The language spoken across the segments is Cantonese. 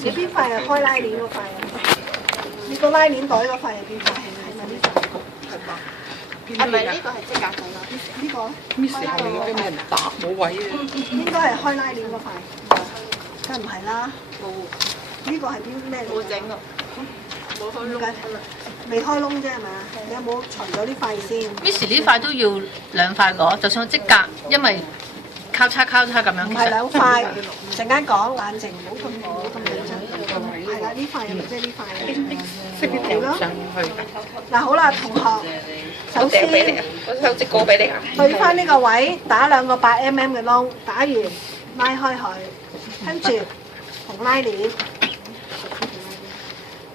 你邊塊係開拉鏈嗰塊啊？你個拉鏈袋嗰塊係邊塊？係咪呢塊？係嘛？係咪呢個係即格仔咯？呢個？咩時候你俾人打冇位啊？應該係開拉鏈嗰塊，梗係唔係啦？冇呢個係邊咩嚟㗎？冇整啊！冇開窿。未開窿啫係嘛？你有冇除咗啲塊先 Miss 呢塊都要兩塊攞，就算即格，因為交叉咁樣。唔係兩塊，陣間講冷靜，唔好咁認真。係啦，呢塊即係呢塊。識啲掉上去。嗱好啦，同學，首先我手指過俾你啊！對翻呢個位，打兩個8mm嘅窿，打完拉開佢，跟住縫拉鏈，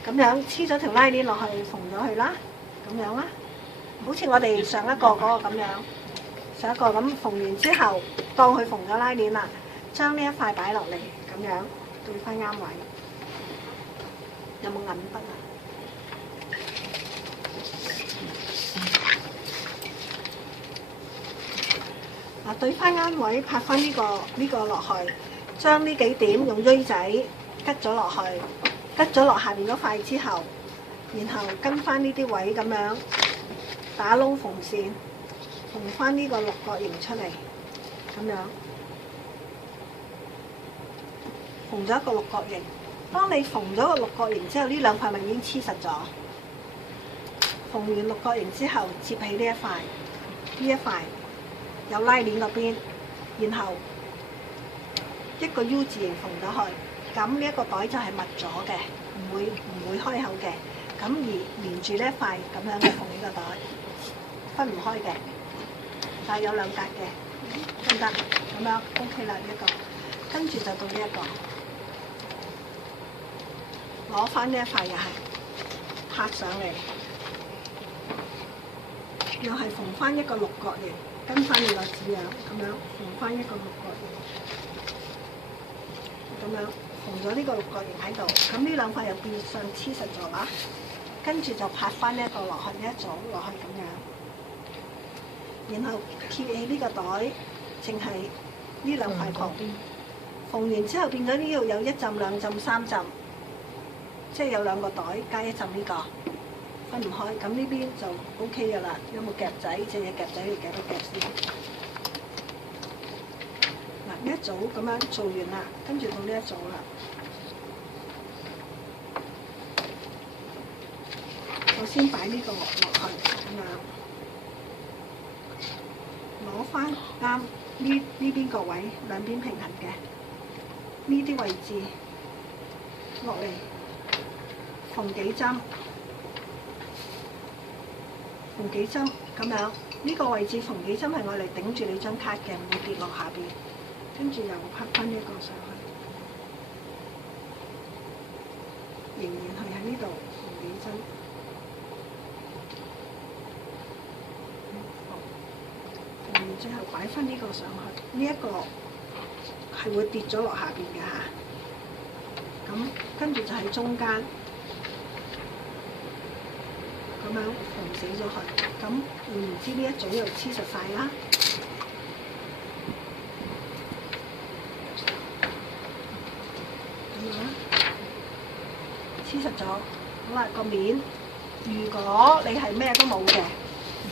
咁樣黐咗條拉鏈落去，縫咗佢啦，咁樣啦，好似我哋上一個嗰個咁樣，上一個咁縫完之後，當佢縫咗拉鏈啦，將呢一塊擺落嚟，咁樣對翻啱位，有冇銀筆啊？嗱，對翻啱位，拍翻呢個落去，將呢幾點用錐仔吉咗落去，吉咗落下面嗰塊之後，然後跟翻呢啲位咁樣打窿縫線，縫翻呢個六角形出嚟，咁樣縫咗一個六角形。當你縫咗個六角形之後，呢兩塊咪已經黐實咗。縫完六角形之後，接起呢一塊。有拉鏈嗰邊，然後一個 U 字形縫咗去，咁呢一個袋就係密咗嘅，唔會開口嘅。咁而連住呢一塊咁樣嘅縫呢個袋，分唔開嘅，但係有兩格嘅，得唔得？咁樣 OK 啦，呢一個，跟住就到呢一個，攞翻呢一塊又係拍上嚟，又係縫翻一個六角形。跟翻你個紙樣咁樣縫翻一個六角形，咁樣縫咗呢個六角形喺度，咁呢兩塊又變相黐實咗啦。跟住就拍翻呢一個落去，呢一組落去咁樣，然後貼起呢個袋，淨係呢兩塊旁邊。縫完之後變咗呢度有一浸、兩浸、三浸，即係有兩個袋加一浸呢個。分唔開，咁呢邊就 O K 嘅啦。有冇夾仔？隻嘢夾仔你夾一夾先。嗱，呢一組咁樣做完啦，跟住到呢一組啦。首先擺呢個落去，咁樣攞翻啱呢邊個位，兩邊平衡嘅呢啲位置落嚟，縫幾針。縫幾針咁樣，呢個位置縫幾針係我嚟頂住你張卡嘅，唔會跌落下邊。跟住又拍翻一個上去，仍然係喺呢度縫幾針。縫完之後擺翻呢個上去，呢一個係會跌咗落下邊嘅嚇。咁跟住就喺中間。咁樣縫死咗佢，咁換言之呢一組又黐實晒啦。咁樣黐實咗，好啦個面。如果你係咩都冇嘅，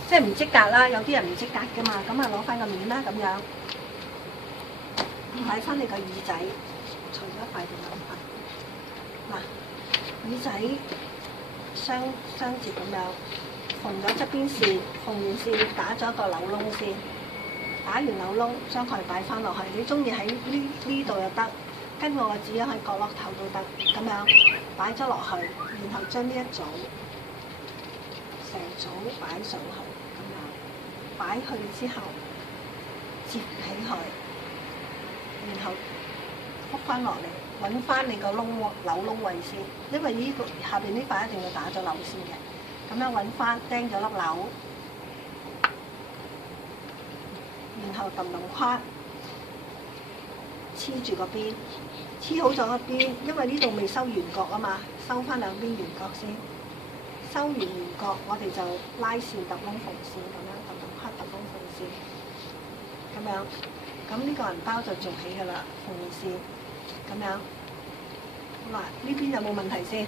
即係唔織格啦，有啲人唔織格噶嘛，咁啊攞翻個面啦，咁樣擺翻你個耳仔，除咗一塊定兩塊。嗱，耳仔。相接咁樣縫咗側邊線，縫完線打咗個扭窿先，打完扭窿將佢擺翻落去。你中意喺呢度又得，跟我個紙喺角落頭都得，咁樣擺咗落去，然後將呢一組成組擺上去，咁樣擺去之後接起佢，然後覆翻落嚟。揾翻你個窿扭窿位先，因為呢個下邊呢塊一定要打咗扭先嘅。咁樣揾翻釘咗粒扭，然後揼揼框黐住個邊，黐好咗個邊，因為呢度未收圓角啊嘛，收翻兩邊圓角先。收完圓角，我哋就拉線揼窿縫線咁樣揼揼框揼窿縫線，咁樣，咁呢個銀包就做起㗎啦，縫線。咁樣，好嗱，呢邊有冇問題先？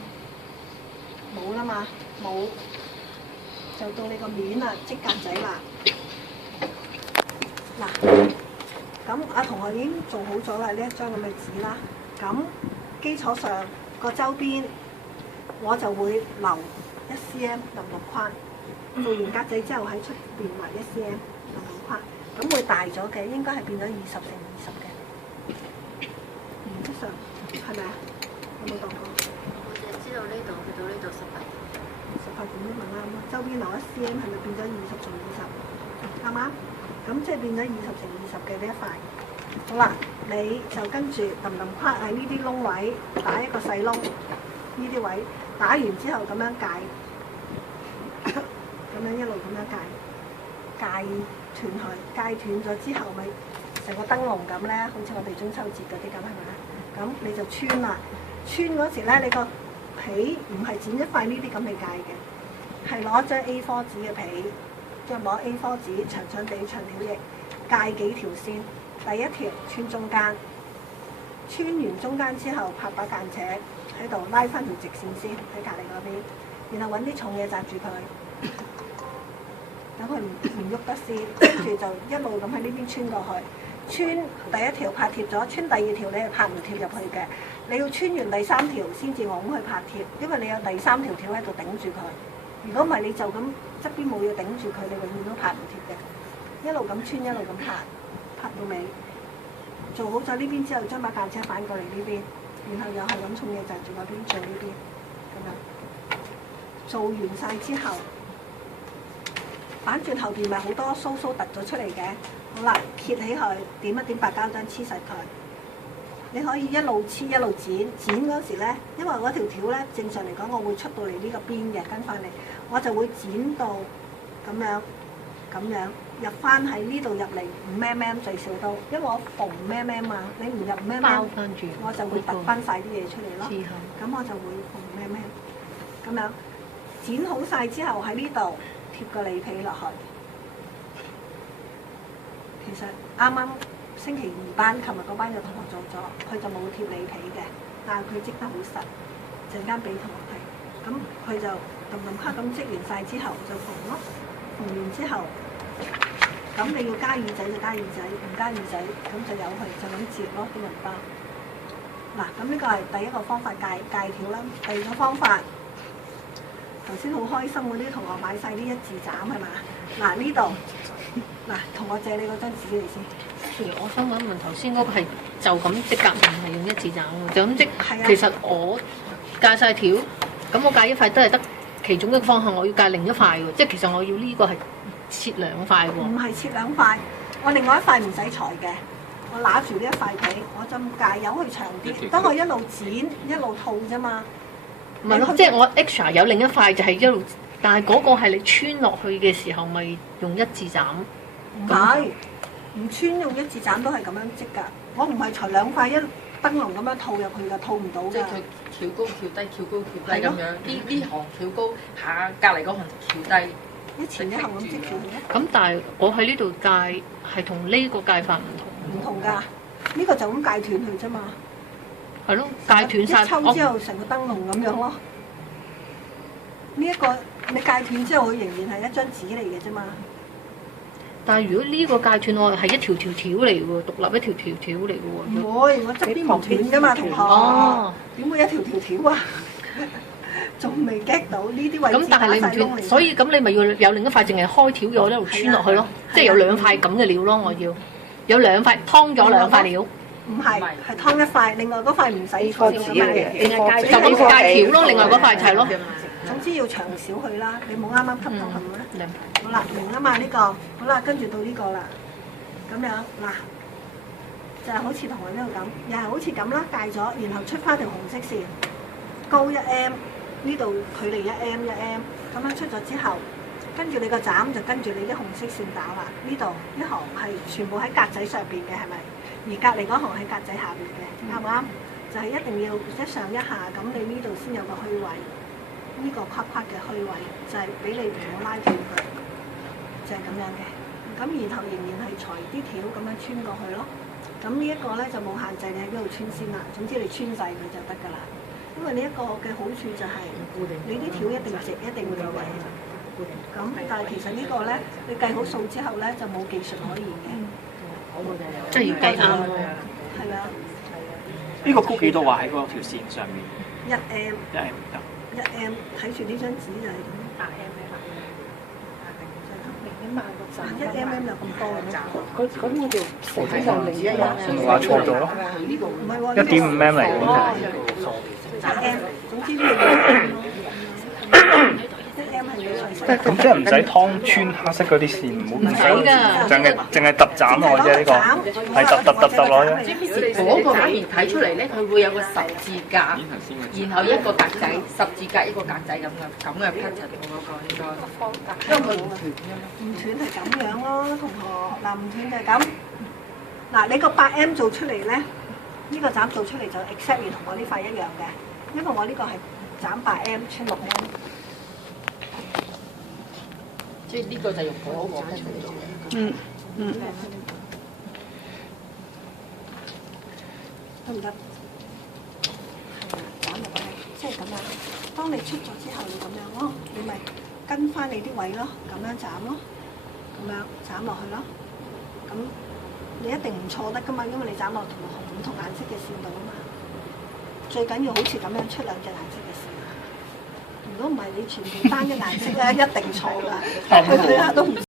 冇啦嘛，冇，就到你個面啦，織格仔啦。嗱，咁阿同學已經做好咗啦，呢一張咁嘅紙啦。咁基礎上個周邊我就會留1cm 淋框，做完格仔之後喺出邊畫1cm 淋框，咁會大咗嘅，應該係變咗20乘20嘅。原則上係咪啊？有冇當過？我淨係知道呢度去到呢度18點都咪啱咯，周邊留1cm係咪變咗20乘20？啱唔啱？咁即係變咗20乘20嘅呢一塊。好啦，你就跟住淋框喺呢啲窿位打一個細窿，呢啲位打完之後咁樣界，咁樣一路咁樣界斷佢，界斷咗之後咪成個燈籠咁咧，好似我哋中秋節嗰啲咁係咪啊？咁你就穿啦，穿嗰時咧你個皮唔係剪一塊呢啲咁嘅界嘅，係攞張 A4 紙嘅皮，再攞 A4 紙長長地長條翼，界幾條線。第一條穿中間，穿完中間之後拍把間尺喺度拉翻條直線先喺隔離嗰邊，然後揾啲重嘢紮住佢，等佢唔喐得先，跟住就一路咁喺呢邊穿過去。穿第一條拍貼咗，穿第二條你係拍唔貼入去嘅，你要穿完第三條先至往去拍貼，因為你有第三條條喺度頂住佢。如果唔係你就咁側邊冇嘢頂住佢，你永遠都拍唔貼嘅。一路咁穿，一路咁拍。拍到尾，做好咗呢邊之後，將把間尺反過嚟呢邊，然後又係揾重嘢紮住嗰邊做呢邊，咁樣做完晒之後，反轉後邊咪好多鬚突咗出嚟嘅。好啦，揭起佢，點一點白膠漿黐實佢。你可以一路黐一路剪，剪嗰時咧，因為嗰條條咧正常嚟講，我會出到嚟呢個邊嘅，跟翻嚟，我就會剪到咁樣。咁樣入翻喺呢度入嚟5mm最少都，因為我縫5mm嘛，你唔入5mm，我就會突翻晒啲嘢出嚟咯。咁我就會縫5mm，咁樣剪好晒之後喺呢度貼個里皮落去。其實啱啱星期2班，琴日嗰班有同學做咗，佢就冇貼里皮嘅，但係佢織得好實，陣間俾同學睇。咁佢就冧卡咁織完晒之後就縫咯。縫完之後，咁你要加耳仔就加耳仔，唔加耳仔咁就由佢就咁接咯啲銀包。嗱，咁呢個係第一個方法界條啦。第二個方法，頭先好開心嗰啲同學買晒啲一字斬係嘛？嗱呢度，嗱同我借你嗰張紙嚟先。我想問頭先嗰個係就咁織格，唔係用一字斬喎，就咁織。係啊。其實我界晒條，咁我界一塊都係得。其中一個方向，我要界另一塊喎，即係其實我要呢個係切兩塊喎。唔係切兩塊，我另外一塊唔使裁嘅，我揦住呢一塊皮，我就界由佢長啲，等我一路剪一路套啫嘛。唔係咯，即係我 extra 有另一塊就係一路，但係嗰個係你穿落去嘅時候，咪用一字斬。唔係，唔穿用一字斬都係咁樣織㗎。我唔係裁兩塊一燈籠咁樣套入去㗎，套唔到㗎。翹高翹低，翹高翹低咁樣，呢行翹高，下隔離嗰行就翹低，一前一後咁織住嘅。咁但係我喺呢度界係同呢個界法唔同。唔同㗎，呢個就咁界斷佢啫嘛。係咯，界斷晒。一抽之後成個燈籠咁樣咯。呢一個你界斷之後，佢仍然係一張紙嚟嘅啫嘛。但係如果呢個界斷我係一條條條嚟喎，獨立一條條條嚟嘅喎。唔會，我側邊唔斷㗎嘛，同學。哦。點會一條條條啊？仲未 get 到呢啲位置打晒窿嚟。所以咁你咪要有另一塊淨係開條嘅，我一路穿落去咯。即係有兩塊咁嘅料咯，我要有兩塊劏咗兩塊料。唔係，係劏一塊，另外嗰塊唔使紙嘅，定係界就咁界條咯。另外嗰塊就係咯。總之要長少佢啦，你冇啱啱吸到佢啦。好啦，明啦嘛呢個，好啦，跟住到呢個啦，咁樣嗱，就係好似同我呢度咁，又係好似咁啦，界咗，然後出翻條紅色線，高1M，呢度距離1M，咁樣出咗之後，跟住你個斬就跟住你啲紅色線打啦，呢度呢行係全部喺格仔上邊嘅係咪？而隔離嗰行喺格仔下邊嘅，啱唔啱？就係一定要一上一下，咁你呢度先有個虛位。呢個框框嘅虛位就係俾你唔好拉斷佢，就係咁樣嘅。咁然後仍然係裁啲條咁樣穿過去咯。咁呢一個咧就冇限制你喺邊度穿先啦。總之你穿晒佢就得㗎啦。因為呢一個嘅好處就係你啲條一定直，一定對位。咁但係其實呢個咧，你計好數之後咧就冇技術可言嘅。即係要計啱。係啊。呢個曲幾多話喺嗰條線上面？1M。1M 得。1M 睇住呢張紙就係咁。1mm 有咁多嘅。咁我條圖上另一樣話錯咗咯。唔係喎。1.5mm 嚟嘅。1M，總之呢個1M 係幾長？咁即係唔使劏穿黑色嗰啲線，唔使淨係揼斬落啫，呢個係揼落啫。嗰個反而睇出嚟咧，佢會有個十字架，然後一個格仔，十字架一個格仔咁嘅 pattern 嗰個應該，因為佢唔斷㗎嘛。唔斷係咁樣咯，同學。嗱，唔斷就係咁。嗱，你個8M 做出嚟咧，呢個斬做出嚟就 exactly 同我呢塊一樣嘅，因為我呢個係斬8M 穿6M。即係呢個就用嗰個 pattern 做嘅。得唔得？斬落去，即係咁樣。當你出咗之後，你咁樣咯，你咪跟翻你啲位咯，咁樣斬咯，咁樣斬落去咯。咁你一定唔錯得噶嘛，因為你斬落同唔同顏色嘅線度啊嘛。最緊要好似咁樣出兩隻顏色嘅線。如果唔係，你全部單一顏色咧，一定錯㗎。去下都唔〜